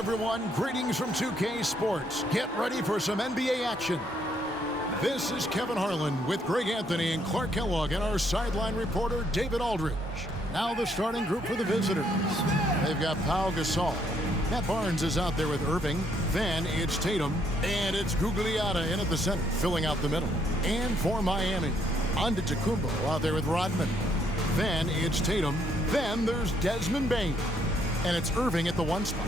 everyone, greetings from 2K Sports. Get ready for some NBA action. This is Kevin Harlan with Greg Anthony and Clark Kellogg and our sideline reporter, David Aldridge. Now the starting group for the visitors. They've got Pau Gasol. Matt Barnes is out there with Irving. Then it's Tatum. And it's Gugliotta in at the center, filling out the middle. And for Miami, Antetokounmpo out there with Rodman. Then it's Tatum. Then there's Desmond Bane. And it's Irving at the 1 spot.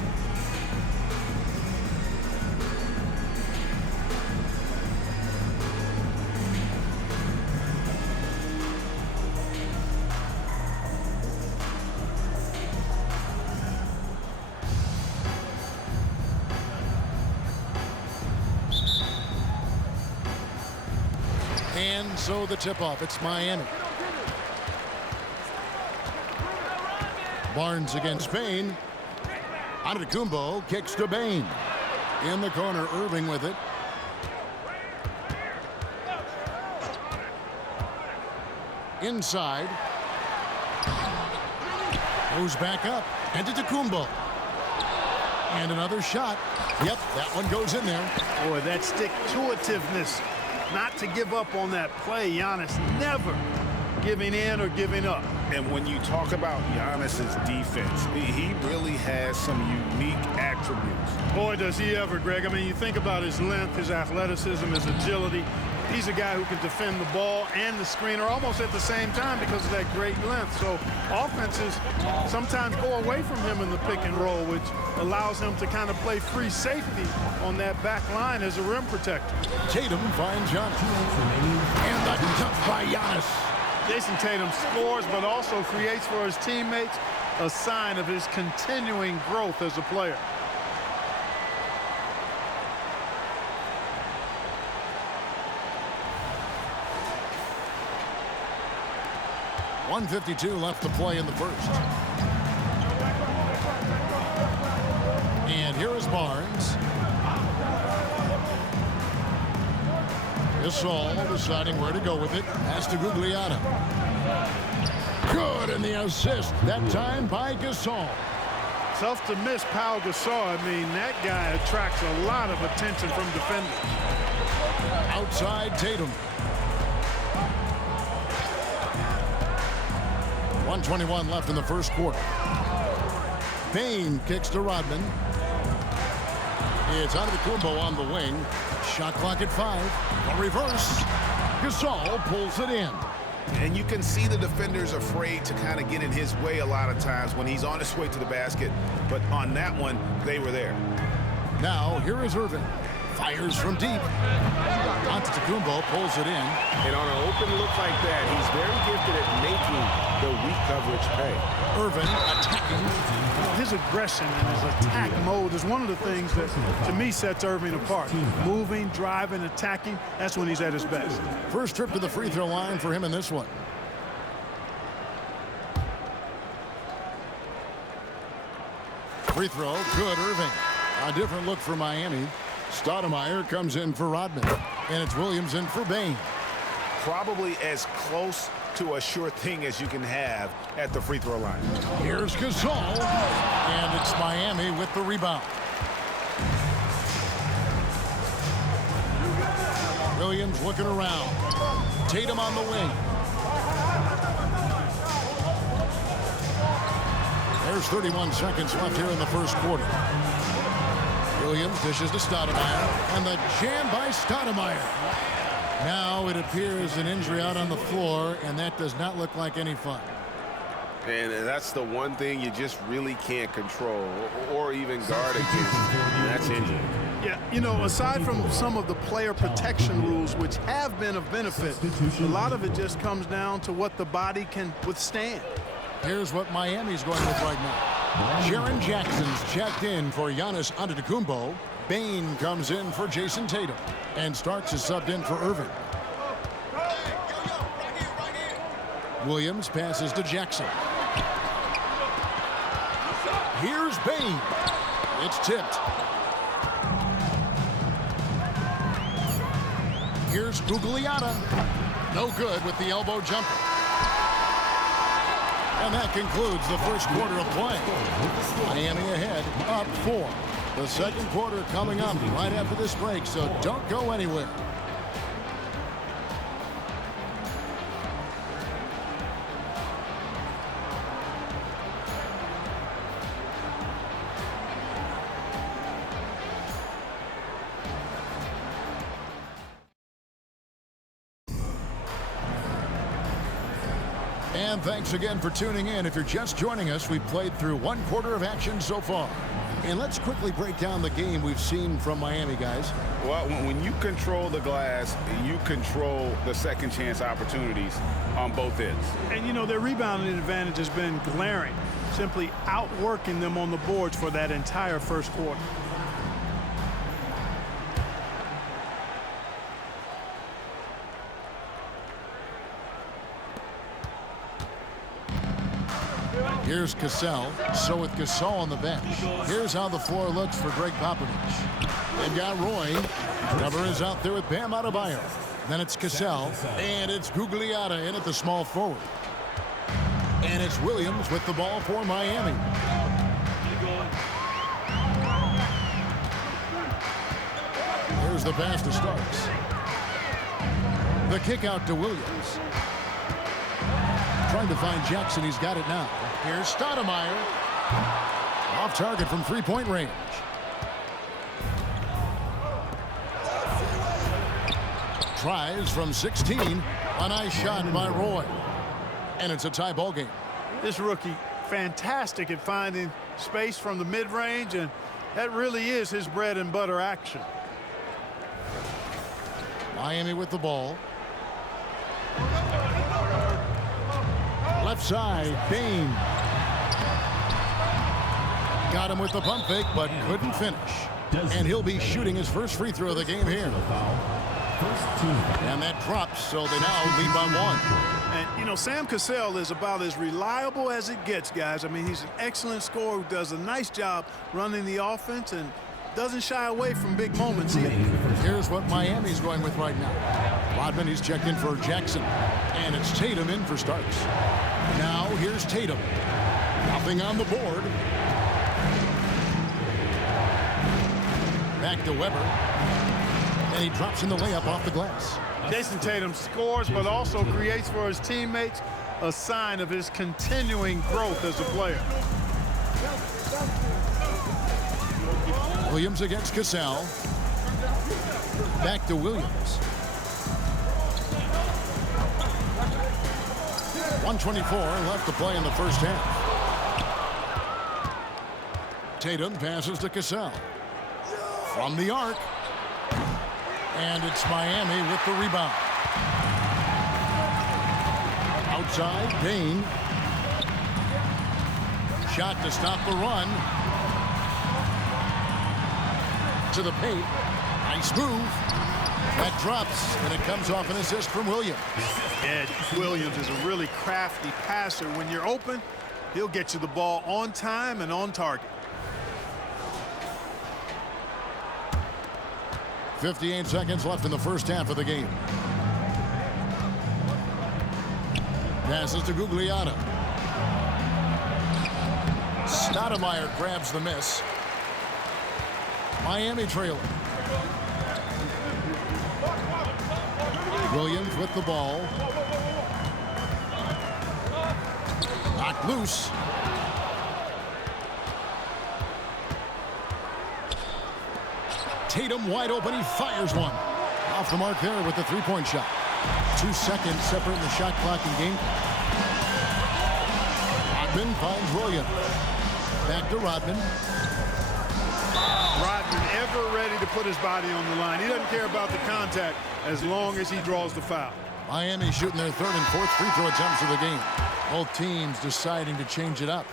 And so the tip-off, it's Miami. Barnes against Bane. Antetokounmpo kicks to Bane. In the corner, Irving with it. Inside. Goes back up. Antetokounmpo. And another shot. Yep, that one goes in there. Boy, that stick-to-itiveness. Not to give up on that play. Giannis never giving in or giving up. And when you talk about Giannis's defense, he really has some unique attributes. Boy, does he ever, Greg. I mean, you think about his length, his athleticism, his agility. He's a guy who can defend the ball and the screener almost at the same time because of that great length. So offenses sometimes go away from him in the pick and roll, which allows him to kind of play free safety on that back line as a rim protector. Tatum finds Giannis. And the dunk by Giannis. Jason Tatum scores, but also creates for his teammates a sign of his continuing growth as a player. .152 left to play in the first. And here is Barnes. Gasol deciding where to go with it. Pass to Gugliotta. Good, and the assist, that time by Gasol. Tough to miss Pau Gasol. I mean, that guy attracts a lot of attention from defenders. Outside Tatum. 1:21 left in the first quarter. Bane kicks to Rodman. It's Antetokounmpo on the wing. Shot clock at 5. A reverse. Gasol pulls it in. And you can see the defenders afraid to kind of get in his way a lot of times when he's on his way to the basket. But on that one, they were there. Now, here is Irving. Fires from deep. Antetokounmpo pulls it in. And on an open look like that, he's very gifted at making the weak coverage pay. Irving attacking. His aggression and his attack mode is one of the things that, to me, sets Irving apart. Moving, driving, attacking, that's when he's at his best. First trip to the free throw line for him in this one. Free throw, good, Irving. A different look for Miami. Stoudemire comes in for Rodman. And it's Williams in for Bane. Probably as close to a sure thing as you can have at the free throw line. Here's Gasol. And it's Miami with the rebound. Williams looking around. Tatum on the wing. There's 31 seconds left here in the first quarter. Williams dishes to Stoudemire, and the jam by Stoudemire. Now it appears an injury out on the floor, and that does not look like any fun. And that's the one thing you just really can't control or even guard against, and that's injury. Yeah, you know, aside from some of the player protection rules, which have been of benefit, a lot of it just comes down to what the body can withstand. Here's what Miami's going with right now. Jaren Jackson's checked in for Giannis Antetokounmpo. Bane comes in for Jason Tatum and starts as subbed in for Irving. Williams passes to Jackson. Here's Bane. It's tipped. Here's Gugliotta. No good with the elbow jumper. And that concludes the first quarter of play. Miami ahead, up 4. The second quarter coming up right after this break, so don't go anywhere. And thanks again for tuning in. If you're just joining us, we've played through one quarter of action so far. And let's quickly break down the game we've seen from Miami, guys. Well, when you control the glass, you control the second chance opportunities on both ends. And, you know, their rebounding advantage has been glaring, simply outworking them on the boards for that entire first quarter. Here's Cassell. So with Gasol on the bench, here's how the floor looks for Greg Popovich. They've got Roy. Cover is out there with Bam Adebayo. Then it's Cassell. And it's Gugliotta in at the small forward. And it's Williams with the ball for Miami. Here's the pass to Starks. The kick out to Williams. Trying to find Jackson. He's got it now. Here's Stoudemire. Off target from three-point range. Tries from 16. A nice shot by Roy. And it's a tie ball game. This rookie, fantastic at finding space from the mid-range, and that really is his bread and butter action. Miami with the ball. Left side, Bane. Got him with the pump fake, but couldn't finish. And he'll be shooting his first free throw of the game here. And that drops, so they now lead by one. And, you know, Sam Cassell is about as reliable as it gets, guys. I mean, he's an excellent scorer who does a nice job running the offense and doesn't shy away from big moments either. Here's what Miami's going with right now. Rodman, he's checked in for Jackson. And it's Tatum in for Starks. Now here's Tatum. Nothing on the board. Back to Weber. And he drops in the layup off the glass. Jason Tatum scores, but also creates for his teammates a sign of his continuing growth as a player. Williams against Cassell. Back to Williams. 1:24 left to play in the first half. Tatum passes to Cassell. From the arc. And it's Miami with the rebound. Outside, Bane. Shot to stop the run. To the paint. Nice move. That drops, and it comes off an assist from Williams. Ed Williams is a really crafty passer. When you're open, he'll get you the ball on time and on target. 58 seconds left in the first half of the game. Passes to Gugliotta. Stoudemire grabs the miss. Miami trailing. Williams with the ball. Knocked loose. Tatum wide open. He fires one. Off the mark there with the three-point shot. 2 seconds separating the shot clock and game. Rodman finds Williams. Back to Rodman. Rodman ever ready to put his body on the line. He doesn't care about the contact as long as he draws the foul. Miami shooting their third and fourth free throw attempts of the game. Both teams deciding to change it up.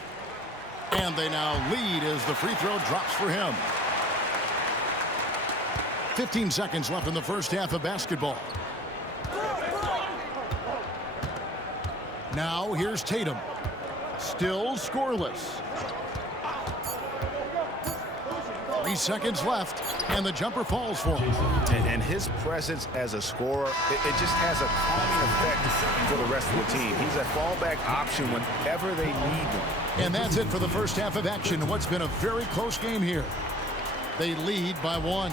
And they now lead as the free throw drops for him. 15 seconds left in the first half of basketball. Now here's Tatum. Still scoreless. 3 seconds left, and the jumper falls for him. And his presence as a scorer, it just has a calming effect for the rest of the team. He's a fallback option whenever they need one. And that's it for the first half of action. What's been a very close game here. They lead by 1.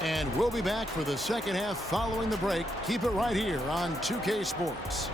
And we'll be back for the second half following the break. Keep it right here on 2K Sports.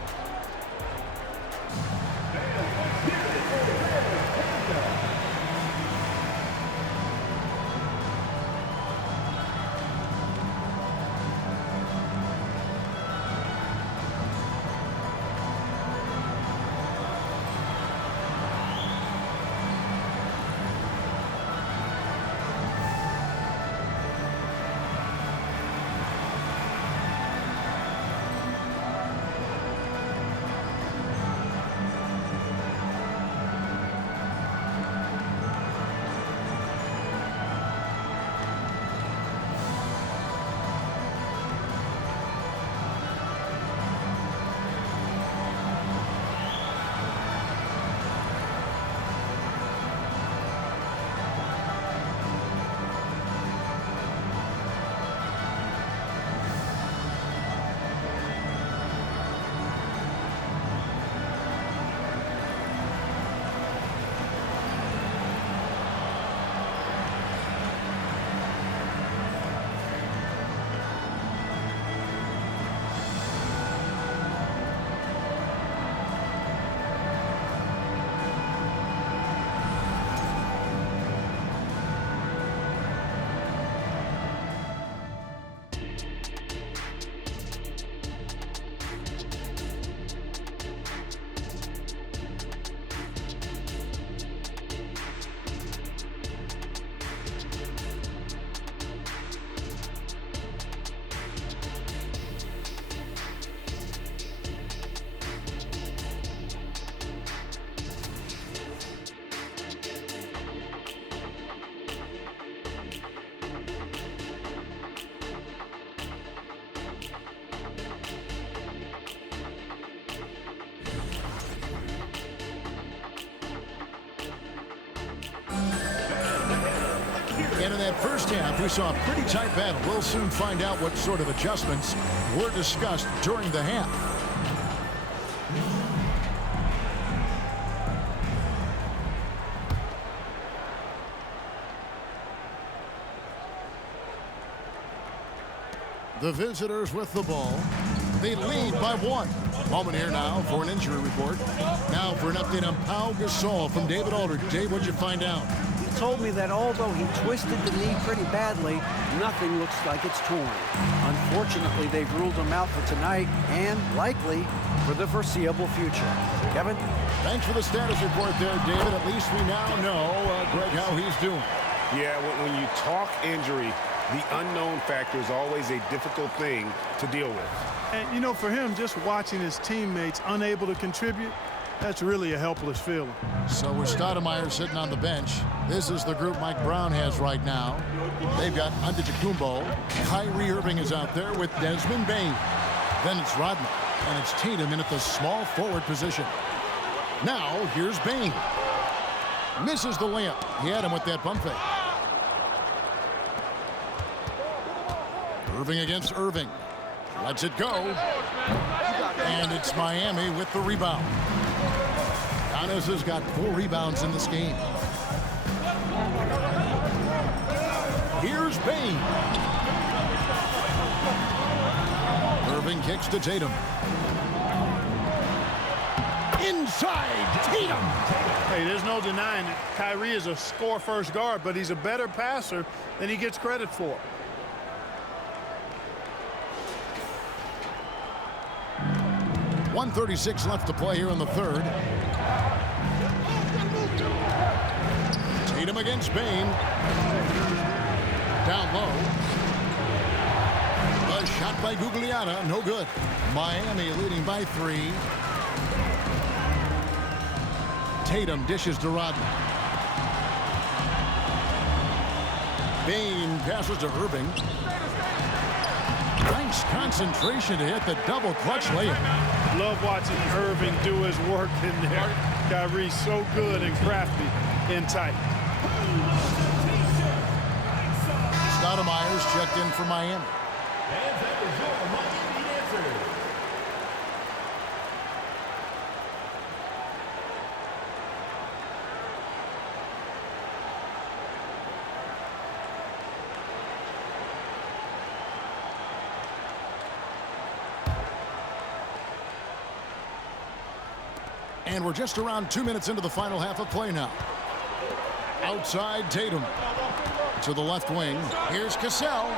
And in that first half, we saw a pretty tight battle. We'll soon find out what sort of adjustments were discussed during the half. The visitors with the ball. They lead by 1. Moment here now for an injury report. Now for an update on Pau Gasol from David Aldridge. Dave, what'd you find out? Told me that although he twisted the knee pretty badly, nothing looks like it's torn. Unfortunately, they've ruled him out for tonight and likely for the foreseeable future. Kevin? Thanks for the status report there, David. At least we now know, Greg, how he's doing. Yeah, when you talk injury, the unknown factor is always a difficult thing to deal with. And, you know, for him, just watching his teammates unable to contribute, that's really a helpless feeling. So with Stoudemire sitting on the bench, this is the group Mike Brown has right now. They've got Antetokounmpo. Kyrie Irving is out there with Desmond Bane. Then it's Rodman, and it's Tatum in at the small forward position. Now, here's Bane. Misses the layup. He had him with that pump fake. Irving against Irving. Lets it go. And it's Miami with the rebound. Giannis has got 4 rebounds in this game. Here's Bane. Irving kicks to Tatum. Inside Tatum. Hey, there's no denying that Kyrie is a score-first guard, but he's a better passer than he gets credit for. .136 left to play here in the third. Tatum against Bane. Down low. A shot by Gugliotta, no good. Miami leading by 3. Tatum dishes to Rodman. Bane passes to Irving. Nice concentration to hit the double clutch layup. Love watching Irving do his work in there. Kyrie's so good and crafty and tight. Stoudemire's checked in for Miami. And we're just around 2 minutes into the final half of play now. Outside Tatum. To the left wing. Here's Cassell.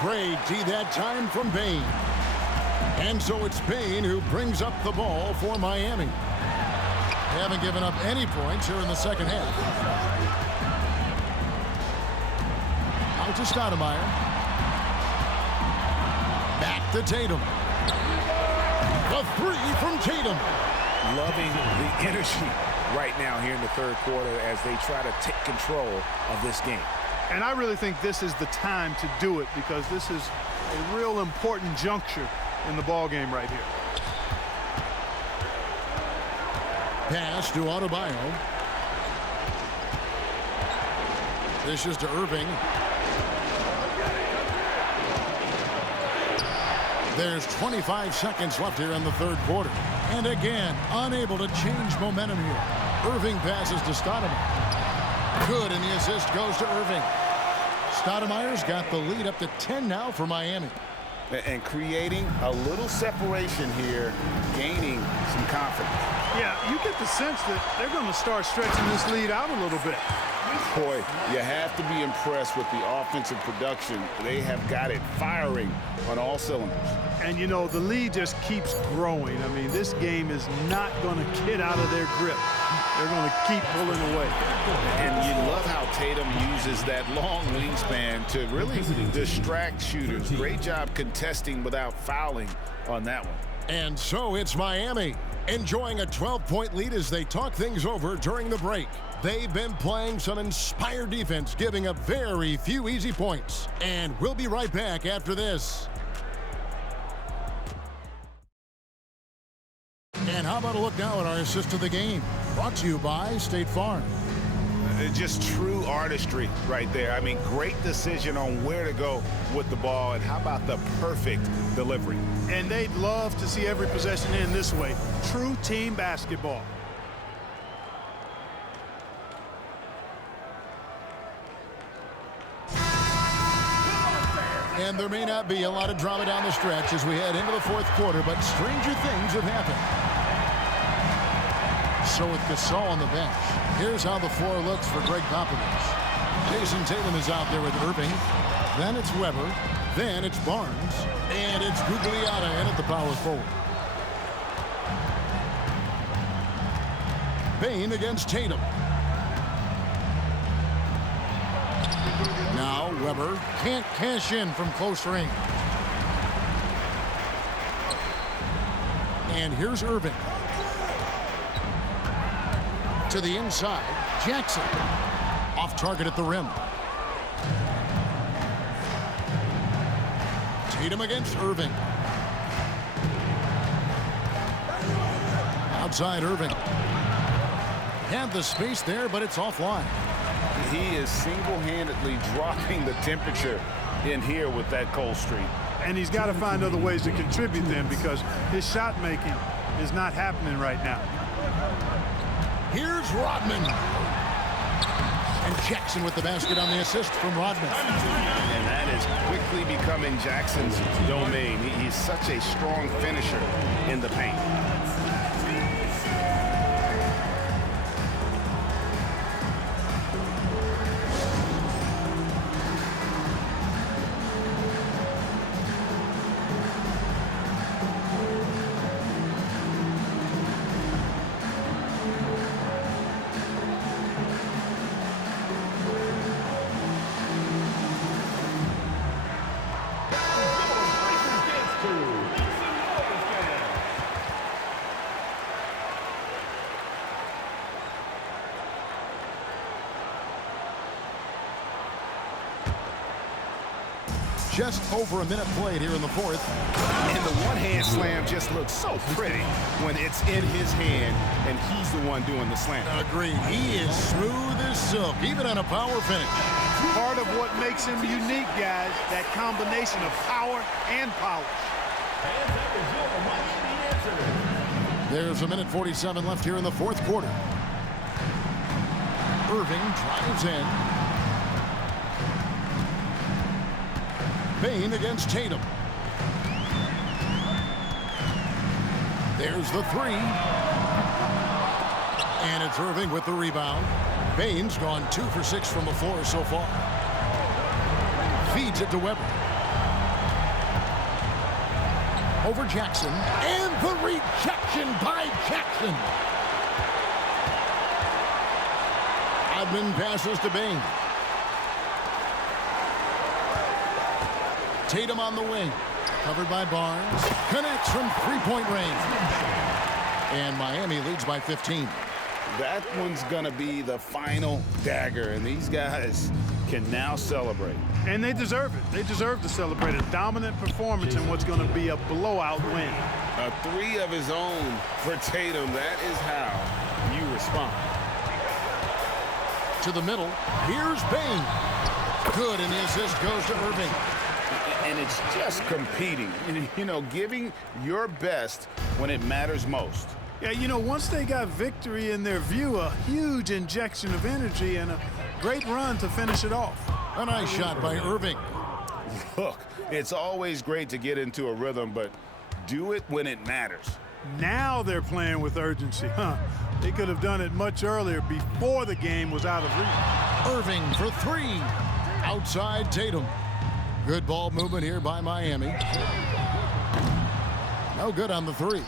Great D that time from Bane. And so it's Bane who brings up the ball for Miami. They haven't given up any points here in the second half. Out to Stoudemire. Back to Tatum. The three from Tatum. Loving the energy right now here in the third quarter as they try to take control of this game. And I really think this is the time to do it because this is a real important juncture in the ball game right here. Pass to Adebayo. This is to Irving. There's 25 seconds left here in the third quarter. And again, unable to change momentum here. Irving passes to Stoudemire. Good, and the assist goes to Irving. Stoudemire's got the lead up to 10 now for Miami. And creating a little separation here, gaining some confidence. Yeah, you get the sense that they're going to start stretching this lead out a little bit. Boy, you have to be impressed with the offensive production. They have got it firing on all cylinders. And, you know, the lead just keeps growing. I mean, this game is not going to get out of their grip. They're going to keep pulling away. And you love how Tatum uses that long wingspan to really distract shooters. Great job contesting without fouling on that one. And so it's Miami, enjoying a 12-point lead as they talk things over during the break. They've been playing some inspired defense, giving up very few easy points. And we'll be right back after this. And how about a look now at our assist of the game? Brought to you by State Farm. Just true artistry right there. I mean, great decision on where to go with the ball, and how about the perfect delivery? And they'd love to see every possession end this way. True team basketball. And there may not be a lot of drama down the stretch as we head into the fourth quarter, but stranger things have happened. So with Gasol on the bench, here's how the floor looks for Greg Popovich. Jason Tatum is out there with Irving. Then it's Weber. Then it's Barnes. And it's Gugliotta in at the power forward. Bane against Tatum. Now Weber can't cash in from close range. And here's Irving. To the inside, Jackson. Off target at the rim. Tatum against Irving. Outside Irving. Had the space there, but it's offline. He is single-handedly dropping the temperature in here with that cold streak. And he's got to find other ways to contribute then because his shot making is not happening right now. Here's Rodman. And Jackson with the basket on the assist from Rodman. And that is quickly becoming Jackson's domain. He's such a strong finisher in the paint. Just over a minute played here in the fourth. And the one-hand slam just looks so pretty when it's in his hand and he's the one doing the slam. Agreed. He is smooth as silk, even on a power finish. Part of what makes him unique, guys, that combination of power and polish. There's a minute 47 left here in the fourth quarter. Irving drives in. Bane against Tatum. There's the three. And it's Irving with the rebound. Baines gone 2 for 6 from the floor so far. Feeds it to Weber. Over Jackson. And the rejection by Jackson. Odman passes to Baines. Tatum on the wing. Covered by Barnes. Connects from three-point range. And Miami leads by 15. That one's going to be the final dagger, and these guys can now celebrate. And they deserve it. They deserve to celebrate a dominant performance in what's going to be a blowout win. A three of his own for Tatum. That is how you respond. To the middle. Here's Baines. Good, and the assist goes to Irving. And it's just competing, you know, giving your best when it matters most. Yeah, you know, once they got victory in their view, a huge injection of energy and a great run to finish it off. A nice shot by Irving. Look, it's always great to get into a rhythm, but do it when it matters. Now they're playing with urgency, huh? They could have done it much earlier before the game was out of reach. Irving for three. Outside Tatum. Good ball movement here by Miami. No good on the three.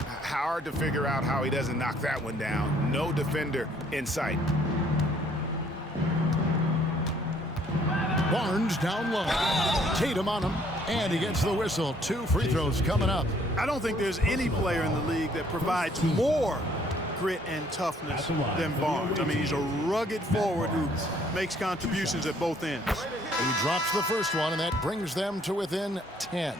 Hard to figure out how he doesn't knock that one down. No defender in sight. Barnes down low. Tatum on him, and he gets the whistle. 2 free throws coming up. I don't think there's any player in the league that provides more grit and toughness than Barnes. I mean, he's a rugged forward who makes contributions at both ends. He drops the first one, and that brings them to within 10.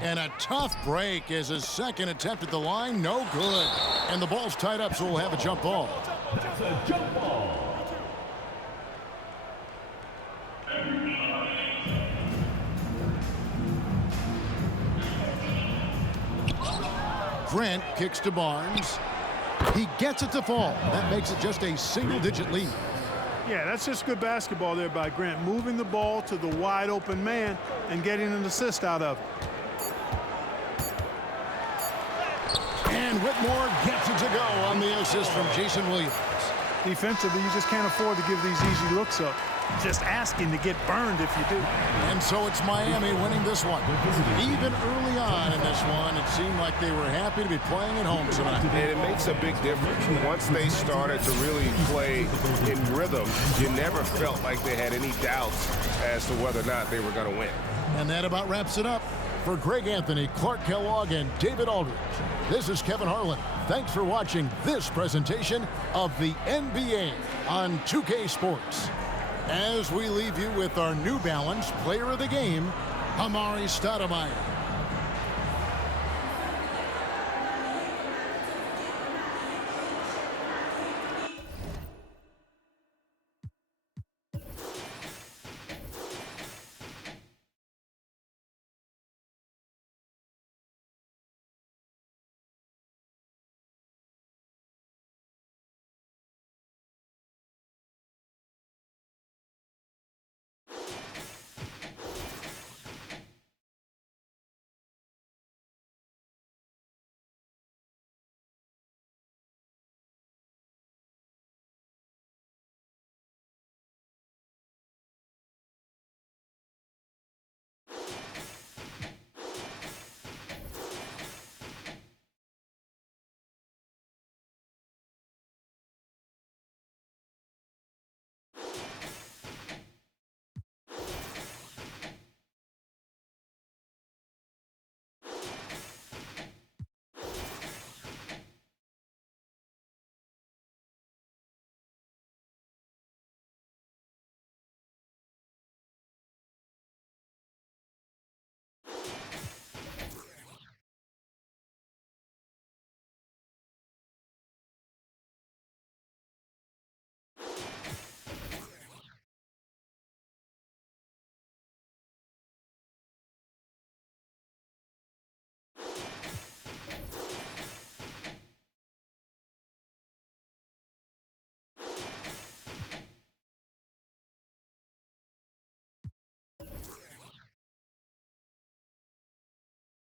And a tough break is his second attempt at the line. No good. And the ball's tied up, so we'll have a jump ball. It's a jump ball. Grant kicks to Barnes. He gets it to fall. That makes it just a single-digit lead. Yeah, that's just good basketball there by Grant, moving the ball to the wide open man and getting an assist out of it. And Whitmore gets it to go on the assist from Jason Williams. Defensively, you just can't afford to give these easy looks up. Just asking to get burned if you do. And so it's Miami winning this one. Even early on in this one, it seemed like they were happy to be playing at home tonight. And it makes a big difference. Once they started to really play in rhythm, you never felt like they had any doubts as to whether or not they were going to win. And that about wraps it up. For Greg Anthony, Clark Kellogg, and David Aldridge, this is Kevin Harlan. Thanks for watching this presentation of the NBA on 2K Sports. As we leave you with our New Balance Player of the Game, Amar'e Stoudemire.